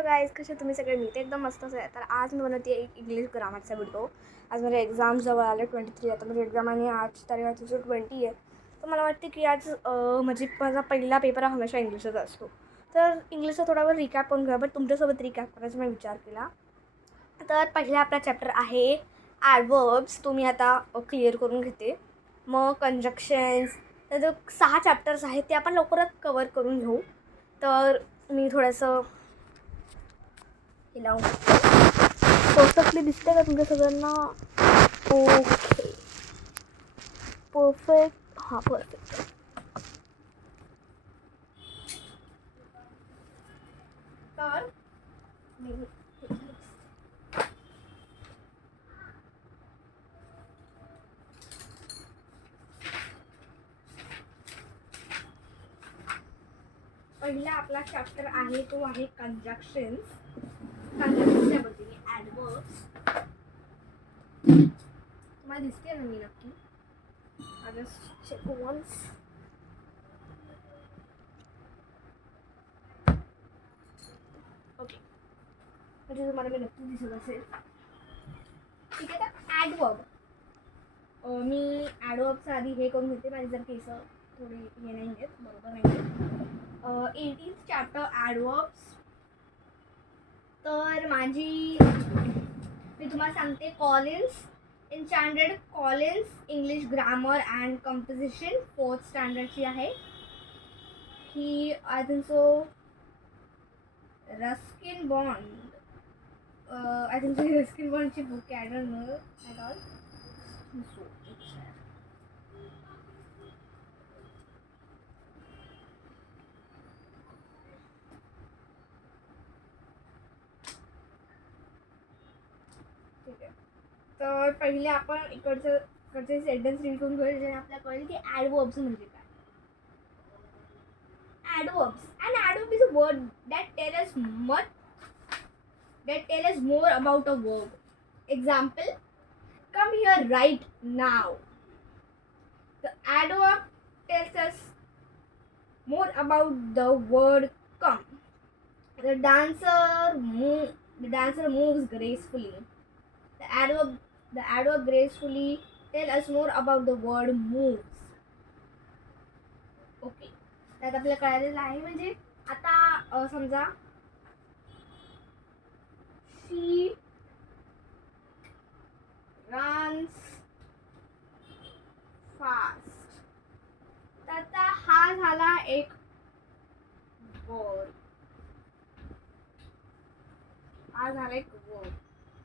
Hello guys, कसे तुम्ही सगळे? मी ते एकदम मस्तच आहे. तर आज मी बनवते एक इंग्लिश ग्रामरचा व्हिडिओ. आज माझे एक्झाम जवळ आले 23. आता माझी एक्झाम आणि आज तारीख 20 आहे. तर मला वाटते की आज माझा पहिला पेपर हा हमेशा इंग्लिशचा असतो. तर इंग्लिशचा थोडा वेळ रिकॅप करून घ्या. बट तुमच्यासोबत रिकॅप करायचा मी विचार केला. तर पहिला आपला चॅप्टर आहे ॲडवर्ब्स. तो मी आता क्लिअर करून घेते. मग कंजक्शन्स, तर जो 6 चॅप्टर्स आहेत ते आपण लवकरात कवर करून घेऊ. तर मी थोडंसं हे लावून परफेक्टली दिसते का तुमच्या सगळ्यांना? Okay, perfect. हां, परफेक्ट. तर मी पहिला आपला चॅप्टर आहे तो आहे कंजक्शन्स. कंजक्शन्सच्या ॲडवर्ब्स. तुम्हाला दिसते ना मी नक्की? I just check once. Okay, म्हणजे तुम्हाला मी नक्की दिसत असेल. ठीक आहे. तर ॲडवर्ब मी ॲडवर्बचं आधी हे करून घेते. माझी जर केस थोडी हे नाही आहेत, बरोबर नाही आहेत. 18th chapter ॲडवर्ब्स. तर मी तुम्हाला सांगते Collins, enchanted Collins English grammar and composition 4th स्टँडर्डची आहे ही. I think so Ruskin Bond, I think so he Ruskin बॉन्डची बुक आहे. I don't know at all. So ठीक आहे. तर पहिले आपण इकडचे सेंटेन्स रीड करून घेऊ, जे आपल्याला कळेल की ॲडवर्ब्स म्हणजे काय. Adverbs. An adverb is a word that tell us more about a verb. Example: come here right now. The adverb tells us more about the word come. The dancer moves gracefully. The adverb gracefully tell us more about the word moves. Okay, त्यात आपल्याला कळालेलं आहे. म्हणजे आता समजा शी runs fast. तर आता हा झाला एक वर्ड.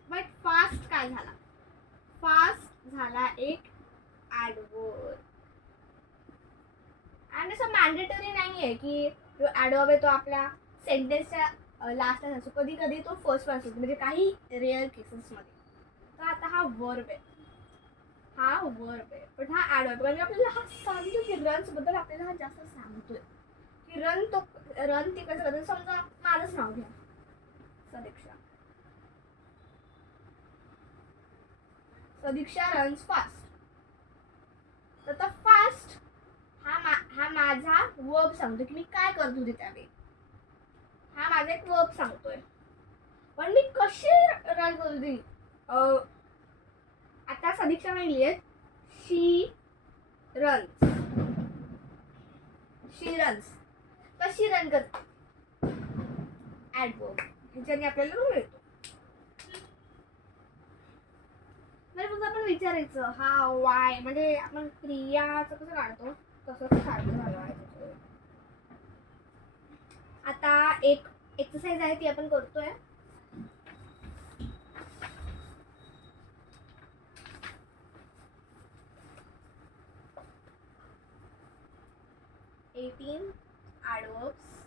बट फास्ट काय झाला? फास्ट झाला एक ॲडवर्ब. आणि असं मॅन्डेटरी नाही आहे की जो ॲडवर्ब आहे तो आपल्या सेंटेन्सच्या लास्टला असतो. कधी कधी तो फर्स्ट असतो, म्हणजे काही रेअर केसेसमध्ये. तर आता हा वर्ब आहे, पण हा ॲडवर्ब. म्हणजे आपल्याला हा सांगतो की रन्सबद्दल आपल्याला हा जास्त सांगतोय की रन ती कसं करतो. समजा माझंच नाव घ्या, सदीक्षा रन्स फास्ट. तर फास्ट हा माझा वर्ब सांगतो की मी काय करत होते त्यावेळी. हा माझा एक वर्ब सांगतोय. पण मी कशी रन करत होती. आता सदीक्षा म्हणली शी रन्स. कशी रन करते? ॲडवर्ब. ह्याच्याने आपल्याला रूल येतो. मग आपण विचारायचं हा वाय, म्हणजे आपण क्रियाचं कसं काढतो तसंच सारखं झालं आहे. आता एक एक्सरसाइज आहे ती आपण करतोय. ॲडवर्ब्स.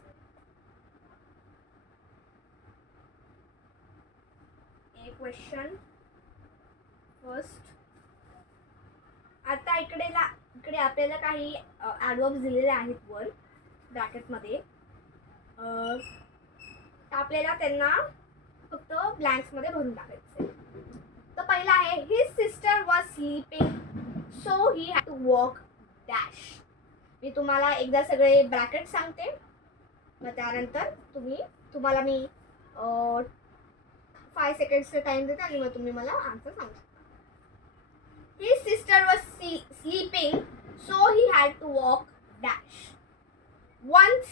एक क्वेश्चन फर्स्ट. आता इकडे आपल्याला काही ॲडवर्ब्स दिलेले आहेत वर ब्रॅकेटमध्ये. आपल्याला त्यांना फक्त ब्लँक्समध्ये भरून टाकायचे. तर पहिला आहे his sister was sleeping so he had to walk dash. मी तुम्हाला एकदा सगळे ब्रॅकेट सांगते, मग त्यानंतर तुम्हाला मी 5 सेकंड्सचा टाइम देते आणि मग तुम्ही मला आन्सर सांगू शकता. His sister was sleeping, so he had to walk dash. Once,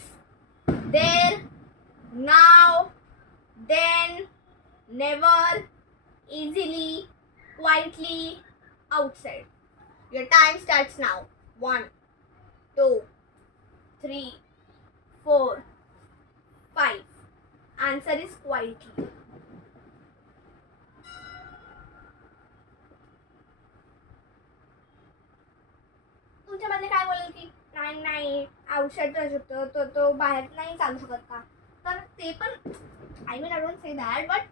there, now, then, never, easily, quietly, outside. Your time starts now. 1, 2, 3, 4, 5. Answer is quietly. तुमच्यामधले काय बोलेल की नाही नाही आउटसाईड राहू शकतो, तो बाहेर नाही चालू शकत का? तर ते पण I mean I don't say that, but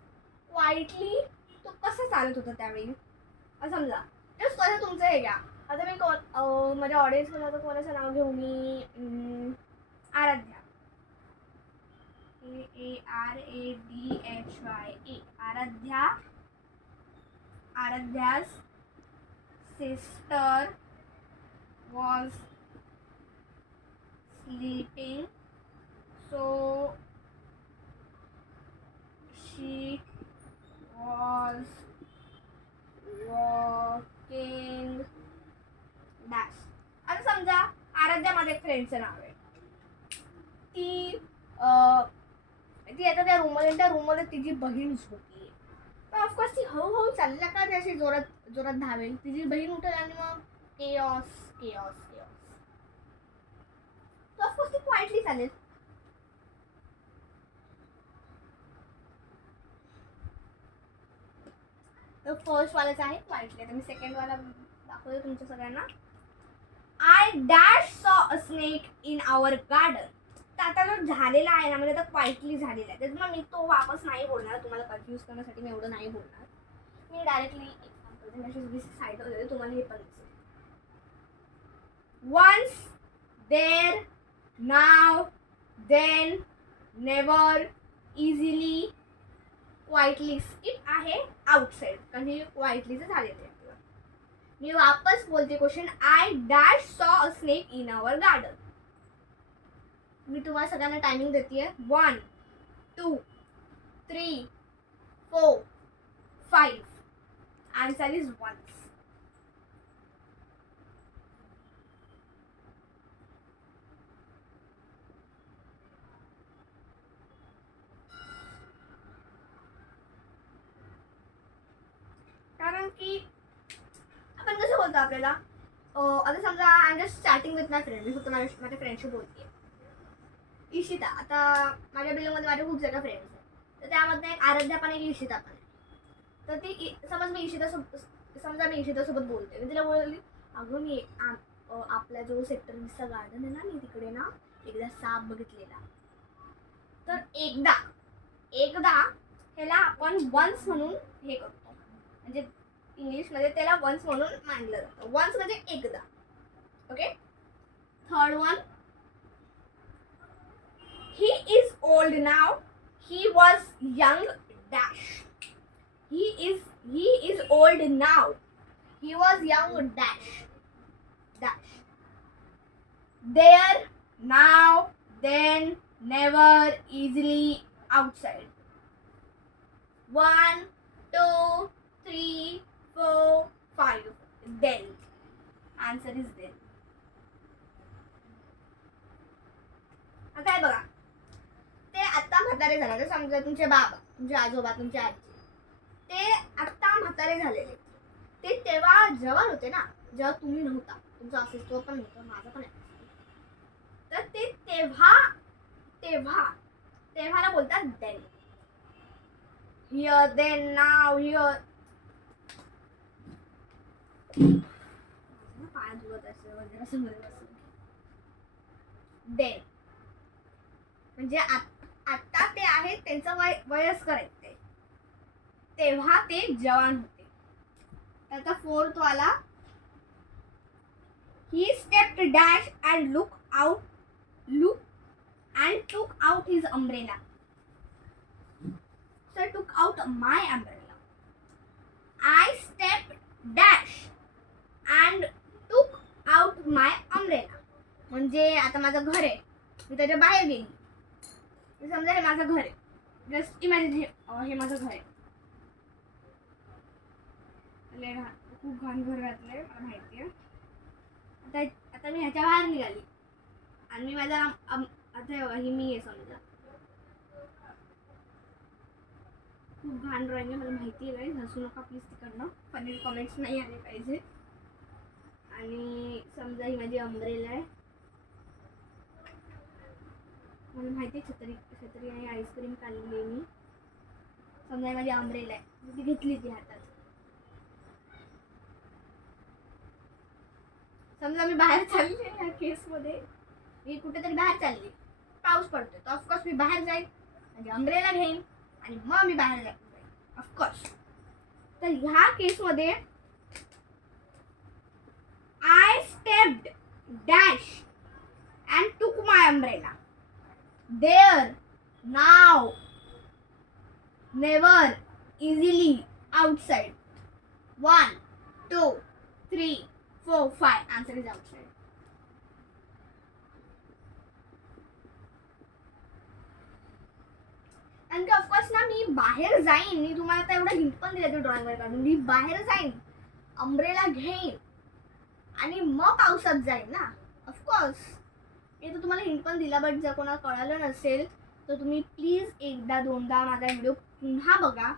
quietly तो कसं चालत होता त्यावेळी समजा. जस्ट कसं तुमचं हे घ्या. आता मी माझ्या ऑडियन्समध्ये आता कोणाचं नाव घेऊ मी? Aaradhya. AARADHY. आराध्या's sister was sleeping, so she was walking dash. आता समजा आराध्या माझ्या एक फ्रेंडचं नाव आहे. ती आता त्या रूममध्ये तिची बहीण झोपली. तर ऑफकोर्स ती हळूहळू चालल्या का ते अशी जोरात जोरात धावेल. तिची बहीण उठेल आणि मग केऑस. तर ऑफकोर्स ती क्वाइटली चालेल. तर फर्स्ट वालाच आहे क्वाइटली. आता मी सेकंड वाला दाखवते तुमच्या सगळ्यांना. I dash saw a snake in our garden. तर आता जो झालेला आहे ना, म्हणजे आता क्वाइटली झालेला आहे, त्यात मग मी तो वापस नाही बोलणार. तुम्हाला कन्फ्यूज करण्यासाठी मी एवढं नाही बोलणार. मी डायरेक्टली एक्झाम्पल साईड वगैरे तुम्हाला हे पण दिसेल. Once, there, now, then, never, easily, quietly. Skip आहे आउटसाइड, कारण हे क्वाइटलीचं झालेलं आहे. मी वापस बोलते question. I dash saw a snake in our garden. मी तुम्हाला सगळ्यांना टायमिंग देते. 1, 2, 3, 4, 5. Answer is 1. कारण की आपण कसं बोलतो आपल्याला. आता समजा I am just chatting with my friend. मी फक्त माझ्या फ्रेंडशी बोलते. इशिता. आता माझ्या बिल्डिंगमध्ये माझ्या खूप सगळ्या फ्रेंड्स आहेत. तर त्यामध्ये एक आराध्या पण एक इशिता पण आहे. तर ती समजा मी इशितासोबत बोलते. मी तिला बोलली, अगं मी आपला जो सेक्टर 20चा गार्डन आहे ना, मी तिकडे ना एकदा साप बघितलेला. तर एकदा ह्याला आपण वन्स म्हणून हे करतो. म्हणजे इंग्लिशमध्ये त्याला वन्स म्हणून मानलं जातं. वन्स म्हणजे एकदा. Okay. Third one. He is old now. He was young dash. He is old now. He was young dash. There, now, then, never, easily, outside. 1, 2, 3, 4, 5. Then. Answer is then. आता आहे बघा. ते आत्ता म्हातारे झाले. समजा तुमचे बाबा, तुमचे आजोबा, तुमचे आजी, ते आत्ता म्हातारे झालेले. ते तेव्हा जवान होते ना, जेव्हा तुम्ही नव्हता. तुमचा अस्तित्व पण नव्हतं, माझं पण आहे. तर ते तेव्हाला बोलतात then. Here, then, now, here. पाय दुखत असेल वगैरे असं म्हणत असेल. देन म्हणजे आता ते आहेत, त्यांचं वयस्कर आहेत ते. तेव्हा ते जवान होते. त्याचा फोर्थ वाला. ही stepped dash and look and took out his umbrella. So took out my umbrella. I stepped dash and took out my umbrella. म्हणजे आता माझं घर आहे, मी त्याच्या बाहेर गेली. समजा हे माझं घर आहे. जस्ट इमॅजिन हे माझं घर आहे. खूप घाण घर घातलंय मला माहिती आहे. आता मी ह्याच्या बाहेर निघाली आणि मी माझ्या आता ही मी आहे समजा. खूप घाण ड्रॉइंग आहे मला माहिती आहे. हसू नका प्लीज तिकडनं. फनी कॉमेंट्स नाही आले पाहिजे. आणि समजा ही माझी अम्ब्रेला आहे. मला माहिती आहे छत्री आणि आईस्क्रीम काढलेली आहे मी. समजा ही माझी अम्ब्रेला आहे. ती घेतली ती हातात. समजा मी बाहेर चालली या केसमध्ये. मी कुठेतरी बाहेर चालली. पाऊस पडतोय तर ऑफकोर्स मी बाहेर जाईल. म्हणजे अम्ब्रेला घेईन आणि मग मी बाहेर जाईल ऑफकोर्स. तर ह्या केसमध्ये I stepped dash and took my umbrella. There, now, never, easily, outside. 1, 2, 3, 4, 5. Answer is outside. आणि ऑफकोर्स ना मी बाहेर जाईन. मी तुम्हाला आता एवढं हिंट पण दिलं ड्रॉइंग वर काढून. मी बाहेर जाईन, अम्ब्रेला घेईन आणि मग पावसात जाईल ना ऑफकोर्स. मी तर तुम्हाला हिंट पण दिला. बट जर कोणाला कळालं नसेल तर तुम्ही प्लीज एकदा दोनदा माझा व्हिडिओ पुन्हा बघा.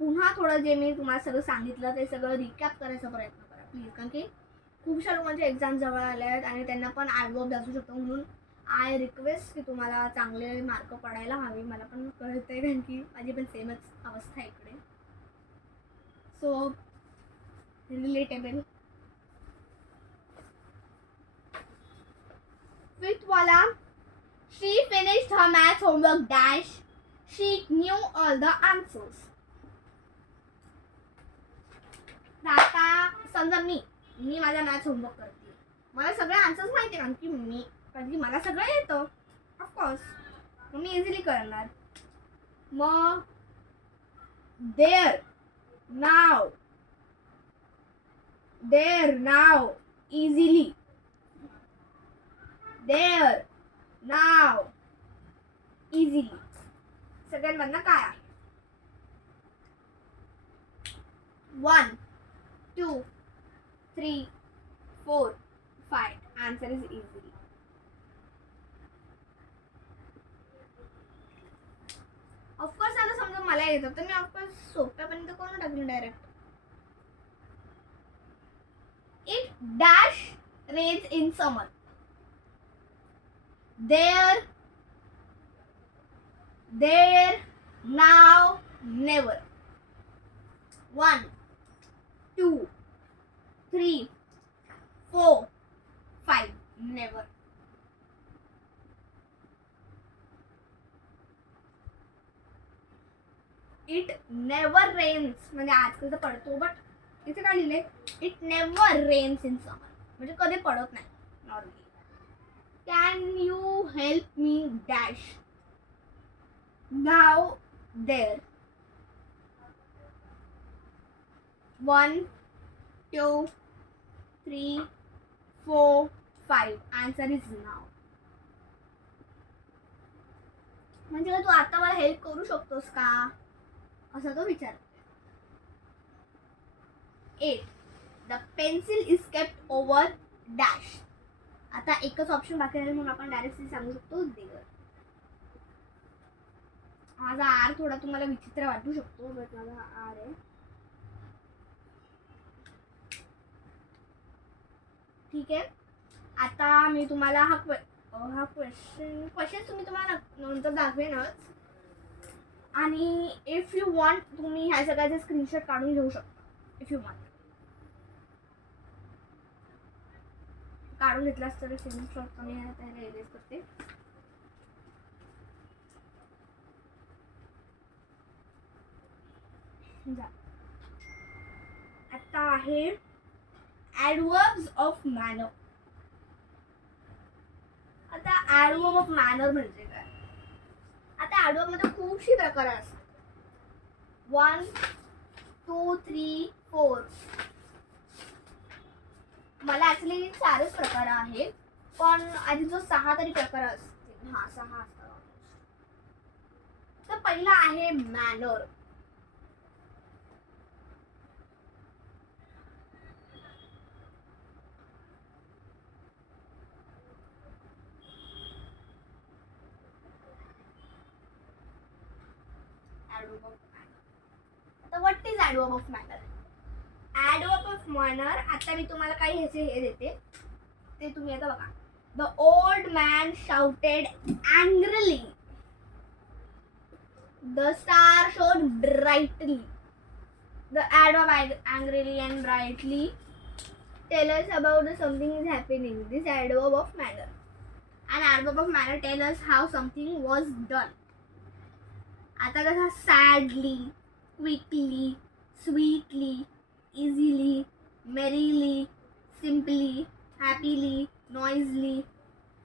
पुन्हा थोडं जे मी तुम्हाला सगळं सांगितलं ते सगळं रिकॅप करायचा प्रयत्न करा प्लीज. कारण की खूपशा लोकांचे एक्झाम जवळ आले आहेत आणि त्यांना पण आडवं असू शकतो. म्हणून आय रिक्वेस्ट की तुम्हाला चांगले मार्क पडायला हवे. मला पण कळतंय कारण की माझी पण सेमच अवस्था आहे इकडे. So relatable. Fifth wala, she finished her math homework dash. She knew all the answers. आता समजा मी माझा मॅथ्स होमवर्क करते. मला सगळे आन्सर्स माहिती आहे कारण की मला सगळं येतं ऑफकोर्स. मग मी इझिली करणार. मग there now easily. There, now, easily. सगळ्यांमधनं काय आहे? 1, 2, 3, 4, 5. Answer is easily. ऑफकोर्स आता समजा मला येतं तर मी ऑफकोर्स सोप्यापर्यंत करून टाकली direct. It dash rains in summer. There, now, never. 1, 2, 3, 4, 5. Never. It never rains म्हणजे आजकाल तर पडतो. बट इथे काय लिहिलंय? It never rains in summer. म्हणजे कधी पडत नाही normally. Can you help me dash? Now, there. 1, 2, 3, 4, 5. Answer is now. म्हणजे तू आता मला हेल्प करू शकतोस का असं तो विचार. 8. The pencil is kept over dash. आता एकच ऑप्शन बाकी राहील म्हणून आपण डायरेक्टली सांगू शकतो देअर. माझा आर थोडा तुम्हाला विचित्र वाटू शकतो बट माझा आर आहे. ठीक आहे. आता मी तुम्हाला हा क्वेश्चन तुम्ही तुम्हाला नंतर दाखवेनच. आणि इफ यू वॉन्ट तुम्ही ह्या सगळ्याचे स्क्रीनशॉट काढून घेऊ शकता. इफ यू वॉन्ट काढून घेतलास तर स्क्रीनशॉट मी त्याला इरेज करते. आता आहे ॲडवर्ब्स ऑफ मॅनर. आता ॲडवर्ब ऑफ मॅनर म्हणजे काय? आता ॲडवर्ब मध्ये खूपशी प्रकार असतात. 1, 2, 3, 4. मला ऍक्च्युली 4च प्रकार आहेत पण आधी जो 6 तरी प्रकार असतील. 6 असतात. तर पहिला आहे मॅनर. आता what is adverb of manner? Adverb of manner, आता मी तुम्हाला काही ह्याचे हे देते ते तुम्ही आता बघा. The old man shouted angrily. The star shone brightly. The adverb angrily and brightly tell us about the something is happening. This adverb of manner. An adverb of manner tell us how something was done. आता कसा sadly, quickly, sweetly, easily, merrily, simply, happily, Noisli.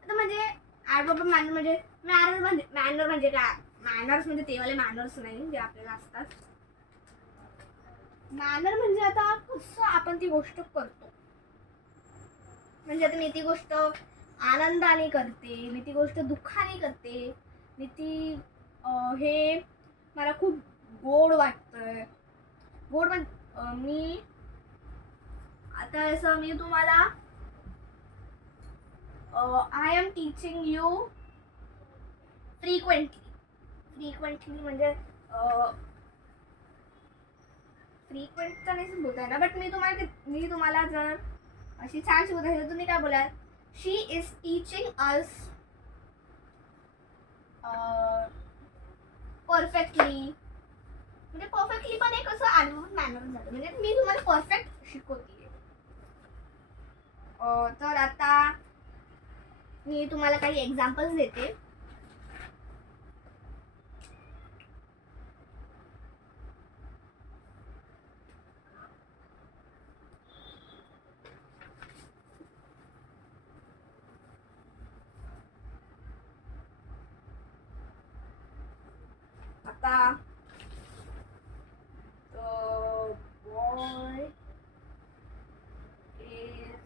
आता म्हणजे adverb of manner म्हणजे manner म्हणजे काय? Manners म्हणजे तेवाले manners नाही जे आपल्याला असतात. मॅनर म्हणजे आता कसं आपण ती गोष्ट करतो. म्हणजे आता मी ती गोष्ट आनंदाने करते, मी ती गोष्ट दुःखाने करते, मी ती हे मला खूप गोड वाटतंय. गोड म्हणजे मी आता असं मी तुम्हाला I am teaching you frequently म्हणजे फ्रिक्वेंट तर नाही बोलताय ना, बट मी तुम्हाला जर अशी छानशी बोलायची तर तुम्ही काय बोलाल? शी इज टीचिंग अस परफेक्टली. म्हणजे परफेक्टली पण एक असं ॲडवर्ब मॅनर झालं, म्हणजे मी तुम्हाला परफेक्ट शिकवते. तर आता मी तुम्हाला काही एक्झाम्पल्स देते. आता boy is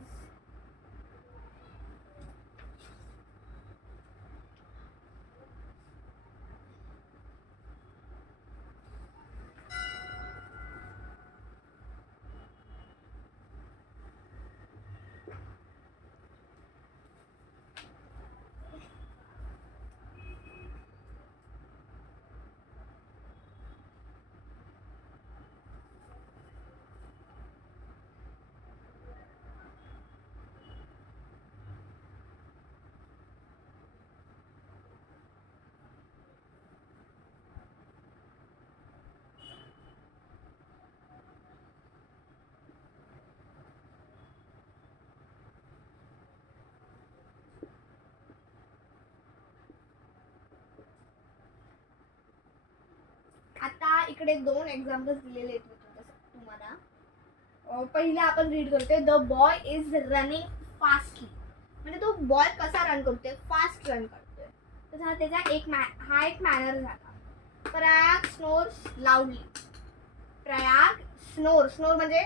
आता इकडे दोन एक्झाम्पल्स दिलेले आहेत तुम्हाला. पहिला आपण रीड करतोय. The boy is running fastly. म्हणजे तो बॉय कसा रन करतोय? फास्ट रन करतोय. तर त्याचा हा एक मॅनर झाला. प्रयाग स्नोर्स लाऊडली. प्रयाग स्नोर म्हणजे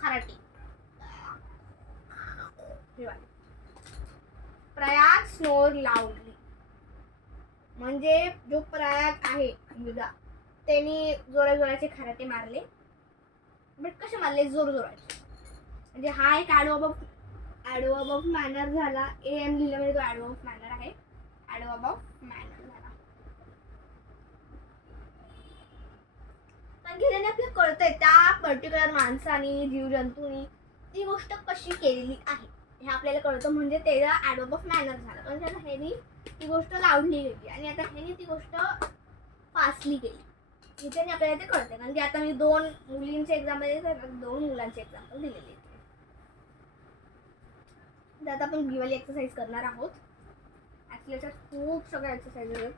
खराटी. प्रयाग स्नोर लाऊडली म्हणजे जो प्रयाग आहे मुलगा त्यांनी जोराचे खराटे मारले. बट कसे मारले? जोराचे. म्हणजे हा एक ॲडवर्ब ऑफ मॅनर झाला. AM लिहिलं म्हणजे तो ॲडवर्ब ऑफ मॅनर आहे. ॲडवर्ब ऑफ मॅनर झाला. कारण की त्याने आपल्याला कळतंय त्या पर्टिक्युलर माणसाने, जीवजंतूंनी ती गोष्ट कशी केलेली आहे हे आपल्याला कळतं, म्हणजे त्याला ॲडवर्ब ऑफ मॅनर झाला. पण त्याला ह्यानी ती गोष्ट लावली गेली आणि आता ह्यानी ती गोष्ट फास्टली केली. ह्याच्याने आपल्याला ते कळते. कारण की आता मी दोन मुलींचे एक्झाम्पल देते, दोन मुलांचे एक्झाम्पल दिलेले. तर आता आपण गिव्हली एक्सरसाइज करणार आहोत. ॲक्च्युली याच्यात खूप सगळ्या एक्सरसाइज आहेत.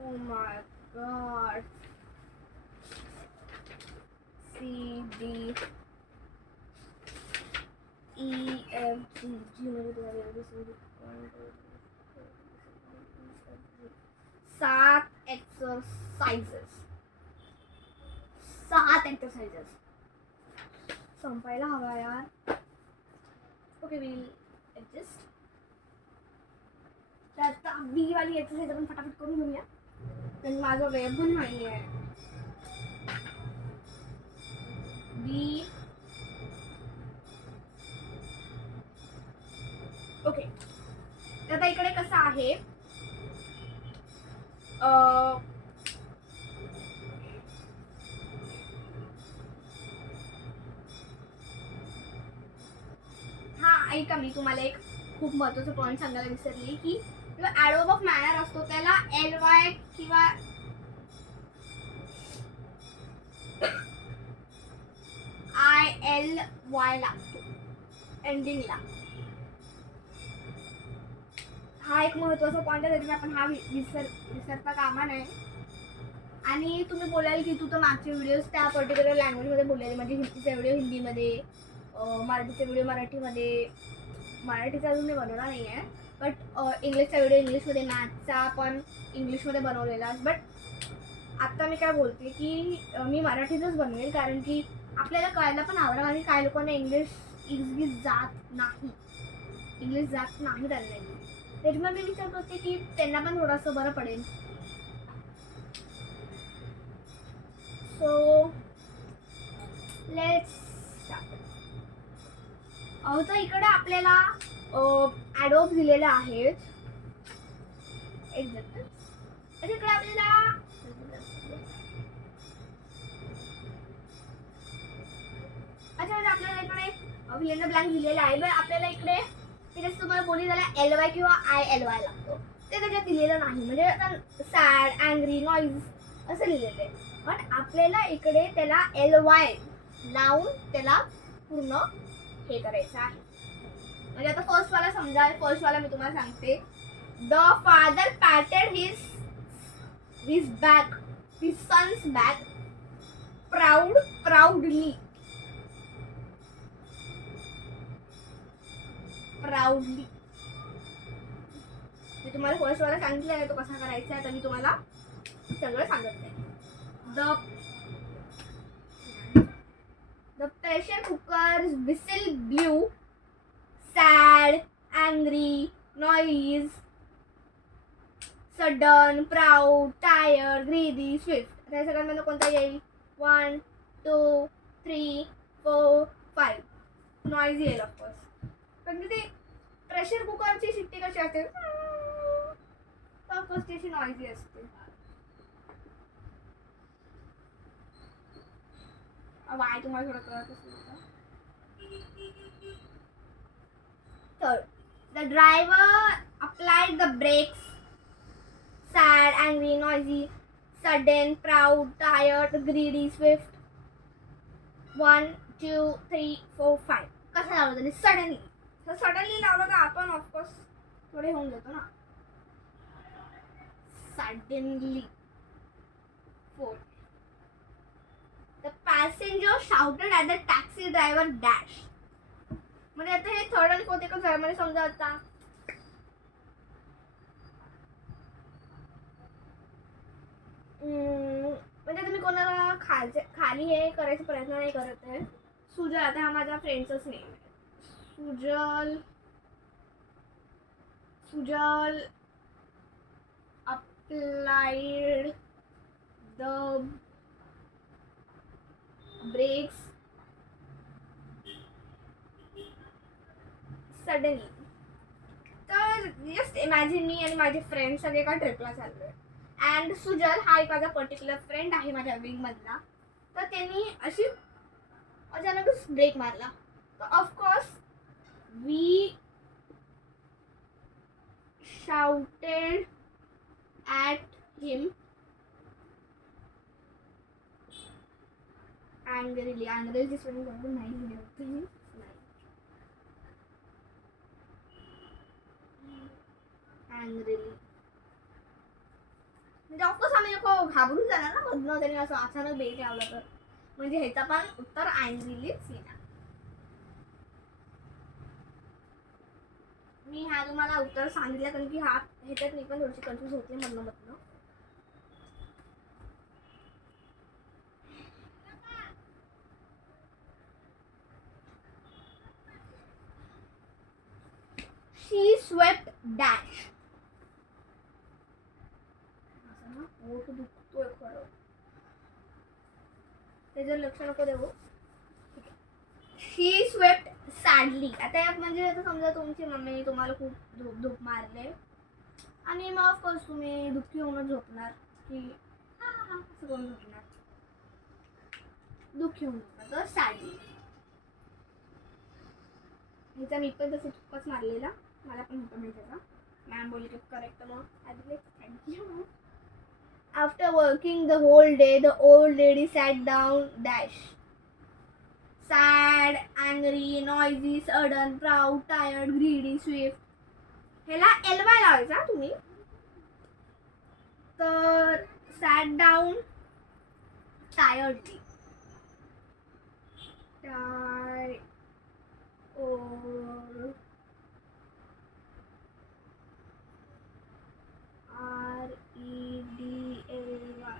Oh my god. C, D, E, F, G, सात एक्सरसाइजेस. संपायला हवा यार. Okay, will adjust. तर आता बी वाली एक्सरसाइज आपण फटाफट करून घेऊया, कारण माझा वेळ पण नाही आहे. बी. ओके, आता इकडे कसं आहे, हा ऐका, मी तुम्हाला एक खूप महत्त्वाचा पॉईंट सांगायला विसरली की ॲडवर्ब ऑफ मॅनर असतो त्याला LY किंवा ILY लागतो एंडिंगला. हा एक महत्त्वाचा पॉईंट आहे, त्याच्यामुळे आपण हा विसरता कामा नये. आणि तुम्ही बोलाल की तू तर मागचे व्हिडिओज त्या पर्टिक्युलर लँग्वेजमध्ये बोललेले, म्हणजे हिंदीचा व्हिडिओ हिंदीमध्ये, मराठीचा व्हिडिओ मराठीमध्ये. मराठीचा अजून मी बनवला नाही आहे, बट इंग्लिशचा व्हिडिओ इंग्लिशमध्ये, मॅथचा पण इंग्लिशमध्ये बनवलेला. बट आत्ता मी काय बोलते की मी मराठीतच बनवेल, कारण की आपल्याला कळायला पण आवडेल. आणि काही लोकांना इंग्लिश जात नाही त्यांना. त्याच्यामुळे मी विचार करते की त्यांना पण थोडंसं बरं पडेल. So let's start. तर इकडे आपल्याला ॲडवर्ब दिलेले आहेत. इकडे आपल्याला आपल्याला इकडे फिल इन द ब्लँक दिलेलं आहे. बट आपल्याला इकडे जसं तुम्हाला बोलली त्याला LY किंवा ILY लागतो, ते त्याच्यात दिलेलं नाही. म्हणजे आता सॅड, अँग्री, नॉईज असं लिहिलेलं आहे. पण आपल्याला इकडे त्याला LY लावून त्याला पूर्ण हे करायचं आहे. म्हणजे आता फर्स्टवाला समजा, फर्स्टवाला मी तुम्हाला सांगते. The father patted his son's back proudly. मी तुम्हाला फर्स्ट वाला सांगितलं आहे तो कसा करायचा आहे, तर मी तुम्हाला सगळं सांगत आहे. The pressure cookers whistle blew. Sad, angry, noise, sudden, proud, tired, greedy, Swift. या सगळ्यांमध्ये कोणता येईल? 1, 2, 3, 4, 5. नॉईज येईल ऑफकोर्स. पण ते प्रेशर कुकरची शिट्टी कशी असते, ऑफकोर्स त्याची नॉईजी असते. वाय तुम्हाला थोडं कळत असेल. तर the driver applied the brakes. Sad, angry, noisy, sudden, proud, tired, greedy, swift. 1, 2, 3, 4, 5. कसं लावलं त्यांनी? सडनली लावलं तर आपण ऑफकोर्स थोडे होऊन जातो ना. Suddenly. 4. The passenger shouted at the taxi driver dash. म्हणजे आता हे थर्ड आणि फोर्थ एकच आहे. म्हणजे समजा आता म्हणजे तुम्ही कोणाला खाली हे करायचा प्रयत्न नाही करत आहे. सुजल, आता हा माझ्या फ्रेंडचाच नेम आहे. सुजल applied the brakes suddenly. तर जस्ट इमॅजिन मी आणि माझे फ्रेंड सगळे एका ट्रिपला चाललोय. अँड सुजल हा एक माझा पर्टिक्युलर फ्रेंड आहे माझ्या विंगमधला. तर त्यांनी अशी अचानकच ब्रेक मारला. तर of course we shouted at him angrily. Angrily is when you नहीं होती. Angrily. म्हणजे ऑफकोर्स आम्ही लोक घाबरून जाणार ना मधनं त्यांनी असं अचानक ब्रेक लावला तर. म्हणजे ह्याचा पण उत्तर अँग्रीलीच येणार. मी हा तुम्हाला उत्तर सांगितलं कारण की ह्याच्यात मी पण थोडीशी कन्फ्यूज होते मधनं. She swept dash. पोट दुखतोय खरं, त्याच्यावर लक्ष नको देऊ. शी स्वेप्ट सॅडली. आता यात म्हणजे आता समजा तुमची मम्मी तुम्हाला खूप धूप मारले आणि मग ऑफकोर्स तुम्ही दुःखी होऊन झोपणार की असं करून झोपणार, दुःखी होऊन झोपणार, तर सॅडली. हिचा मी पण तसं चुक्काच मारलेला, मला पण होतं माहिती का. मॅम बोलली की करेक्ट, मग आधी thank you. After working the whole day the old lady sat down dash. Sad, angry, noisy, sudden, proud, tired, greedy, swift. ह्याला एलवाय लावायचा तुम्ही. तर sat down tiredly, REDLY.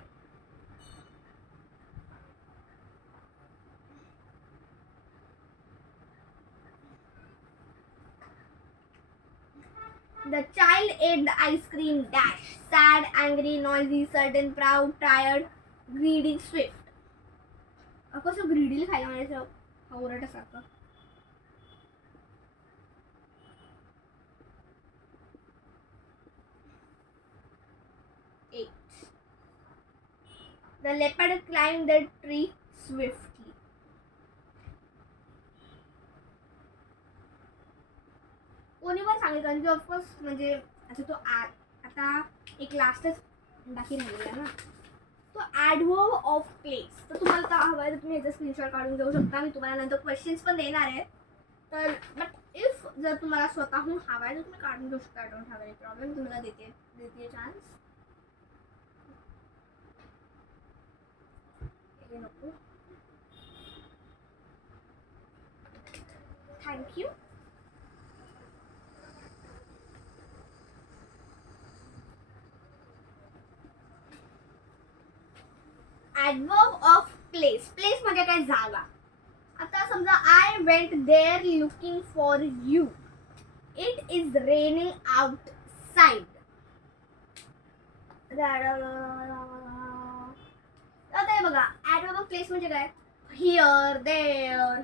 The child ate the ice cream dash. Sad, angry, noisy, sudden, proud, tired, greedy, swift. कसं ग्रीडीला खायला म्हणायचं ओरटासारखं. The leopard climbed the tree swiftly. कोणी पण सांगितलं की ऑफकोर्स म्हणजे आता तो आता एक लास्टच बाकी राहिलेला ना, तो ॲडव्हर्ब ऑफ प्लेस. तर तुम्हाला तर हवं आहे तर तुम्ही याचा स्क्रीनशॉट काढून घेऊ शकता. मी तुम्हाला नंतर क्वेश्चन्स पण देणार आहे. तर बट इफ जर तुम्हाला स्वतःहून हवं आहे तर तुम्ही काढून घेऊ शकता. I don't have any problem. तुम्हाला देते चान्स. नको, thank you. Adverb of place. Place म्हणजे काय, जागा. आता समजा I went there looking for you. It is raining outside. आता हे बघा, ॲडव्हर्ब ऑफ प्लेस म्हणजे काय, हिअर, देअर.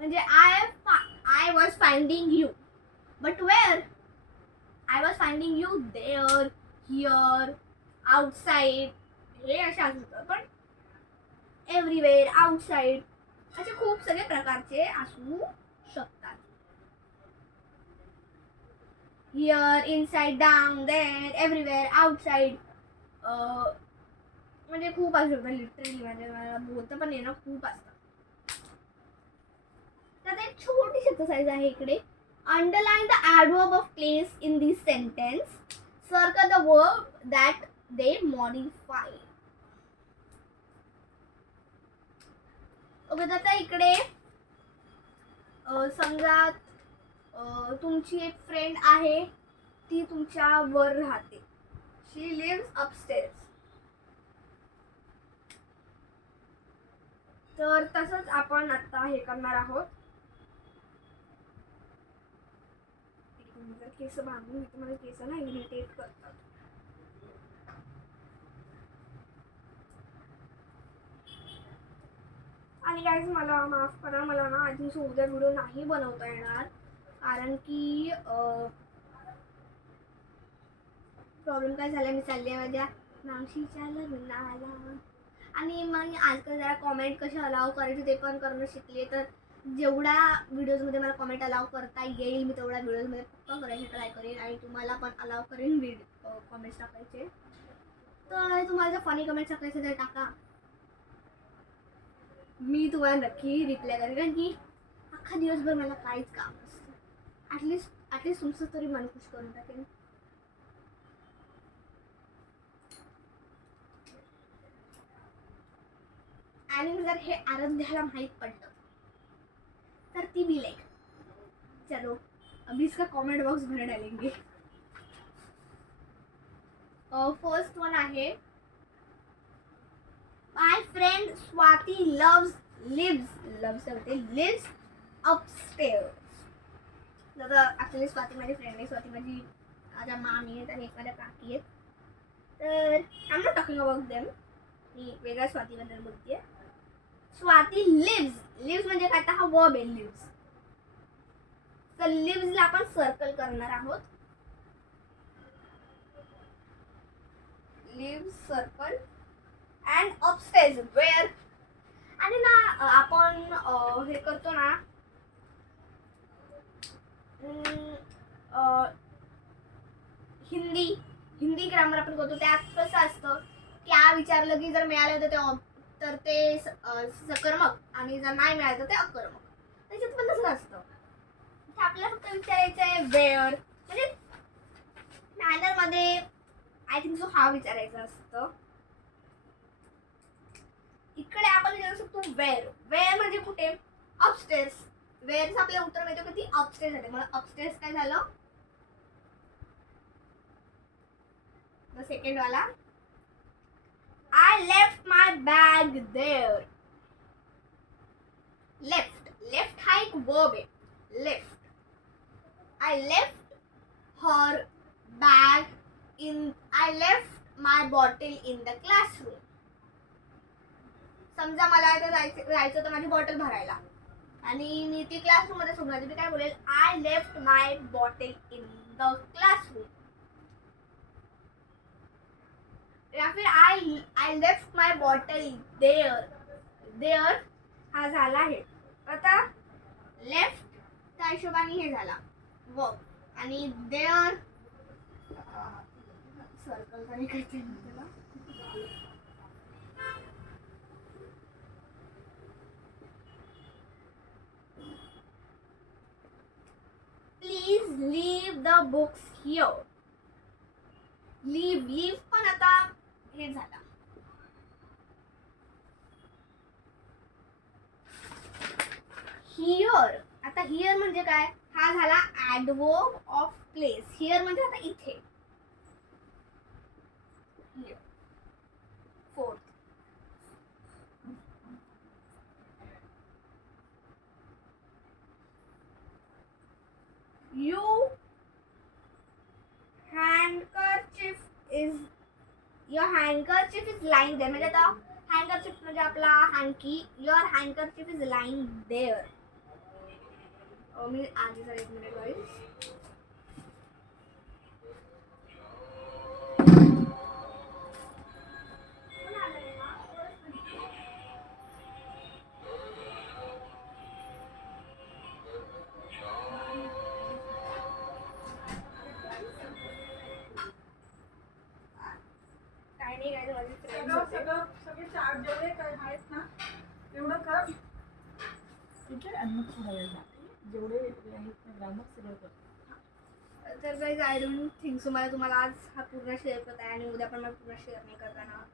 म्हणजे I was finding you, but where? I was finding you there, here, outside. हे असे असतं. पण एव्हरीवेअर, आउटसाइड असे खूप सगळे प्रकारचे असू शकतात. Here, inside, down, there, everywhere, outside. म्हणजे खूप असू शकतात. लिटरली म्हणजे मला बोलतं पण येणं खूप असतं. तर एक छोटी एक्सरसाइज आहे इकडे. Underline the adverb of place in this sentence. Circle the verb that they modify. Okay, आता इकडे समजा तुमची एक फ्रेंड आहे, ती तुमच्या वर राहते. शी लिव्स अपस्टेअर्स. तर तसंच आपण आता हे करणार आहोत. केस बांधून घेते, मला केस ना इरिटेट करतात. आणि गाईज मला माफ करा, मला ना आय थिंक उद्या व्हिडिओ नाही बनवता येणार. कारण की प्रॉब्लेम काय झाला, मी चालले माझ्या मावशीच्या लग्नाला. आणि मग आजकाल जरा कॉमेंट कसे अलाव करायचे ते पण करणं शिकले. तर जेवढ्या व्हिडिओजमध्ये मला कॉमेंट अलाव करता येईल मी तेवढ्या व्हिडिओजमध्ये पक्का करायची ट्राय करेन. आणि तुम्हाला पण अलाव करेन कॉमेंट्स टाकायचे. तर तुम्हाला जर फनी कमेंट्स टाकायचे तर टाका, मी तुम्हाला नक्की रिप्लाय करेन. कारण की अख्खा दिवसभर मला काहीच काम नसतं. ॲटलिस्ट तुमचं तरी मन खुश करून टाकेन. आणि जर हे आराध्याला माहीत पडलं तर ती भी लाईक चलो अभी इसका कमेंट बॉक्स भर डालेंगे. फर्स्ट वन आहे, माय फ्रेंड स्वाती लिव्स अपस्टेअर्स. आता ॲक्च्युली स्वाती माझी फ्रेंड आहे. स्वाती माझी माझ्या मामी आहेत आणि एक माझ्या काकी आहेत. तर I am not talking about them, मी वेगळ्या स्वातीबद्दल बोलते. स्वाती लिव्स म्हणजे काय, आता हा वर्ब आहे लिव्स. तर लिव्सला आपण सर्कल करणार आहोत. Lives circle and upstairs where. आणि ना आपण हे करतो ना, हिंदी ग्रामर आपण करतो. त्यात कसं असतं की आ विचारलं की जर मिळालं तर ते सकर्मक आणि जर नाही मिळालं तर ते अकर्मक. त्याच्यात पण तसं असतं. आपल्याला फक्त विचारायचं आहे वेअर, म्हणजे मॅनर मध्ये आय थिंक सो हा विचारायचं असतं. इकडे आपण विचारू शकतो वेअर म्हणजे कुठे, अपस्टेअर्स. वेअरचं आपल्याला उत्तर मिळतं की ती अपस्टेअर्स आहे. मग अपस्टेअर्स काय झालं, द सेकंड वाला, I left my bag there. Left हा एक वर्ब आहे. Left, I left her bag in, I left my bottle in the classroom. समजा मला जायचं तर माझी बॉटल भरायला आणि मी ती क्लासरूम मध्ये सोडून आली, मी काय बोलेल, I left my bottle in the classroom. या फिर I left my bottle there हा झाला आहे. आता लेफ्ट त्या हिशोबाने हे झाला वर्ब, आणि देअर सर्कल काही करते त्याला. Please leave the books here. Leave पण आता हे झाला. हिअर, आता हिअर म्हणजे काय, हा झाला ऍडवर्ब ऑफ प्लेस. हिअर म्हणजे आता इथे. Fourth, you handkerchief is, your handkerchief is lying there. म्हणजे आता हँडकरचीफ म्हणजे आपला hanky. Your handkerchief is lying there. मी आधी जर 1 मिनिट गाईज. काय नाही काय, माझे सगळे चार्ट जेवढे काय आहेत ना तेवढं कर. ठीक आहे, आणि मग थोडा वेळ जाते जेवढे आहेत ना ग्रामर सगळं कर. तर guys I don't think so मला तुम्हाला आज हा पूर्ण शेअर करत आहे, आणि उद्या पण मला पूर्ण शेअर नाही करताना.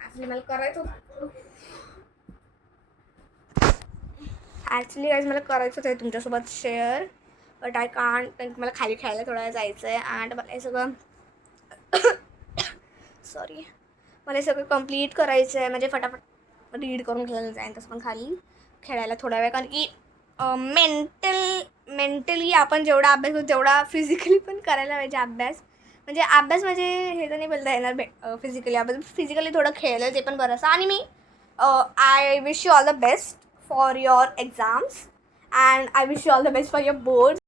ॲक्च्युली मला करायचं होतं, ॲक्च्युली गाईज मला करायचंच आहे तुमच्यासोबत शेअर, बट आय कांट. कारण मला खाली खेळायला थोडा वेळ जायचं आहे. अँड मला हे सगळं सॉरी, मला हे सगळं कंप्लीट करायचं आहे. म्हणजे फटाफट रीड करून खेळायला जाईन, तसं पण खाली खेळायला थोडा वेळ. कारण की मेंटली आपण जेवढा अभ्यास करू तेवढा फिजिकली पण करायला पाहिजे अभ्यास. म्हणजे अभ्यास म्हणजे हे तर नाही बोलता येणार फिजिकली अभ्यास, फिजिकली थोडं खेळलं ते पण बरं असं. आणि मी I wish you all the best for your exams, and I wish you all the best for your board.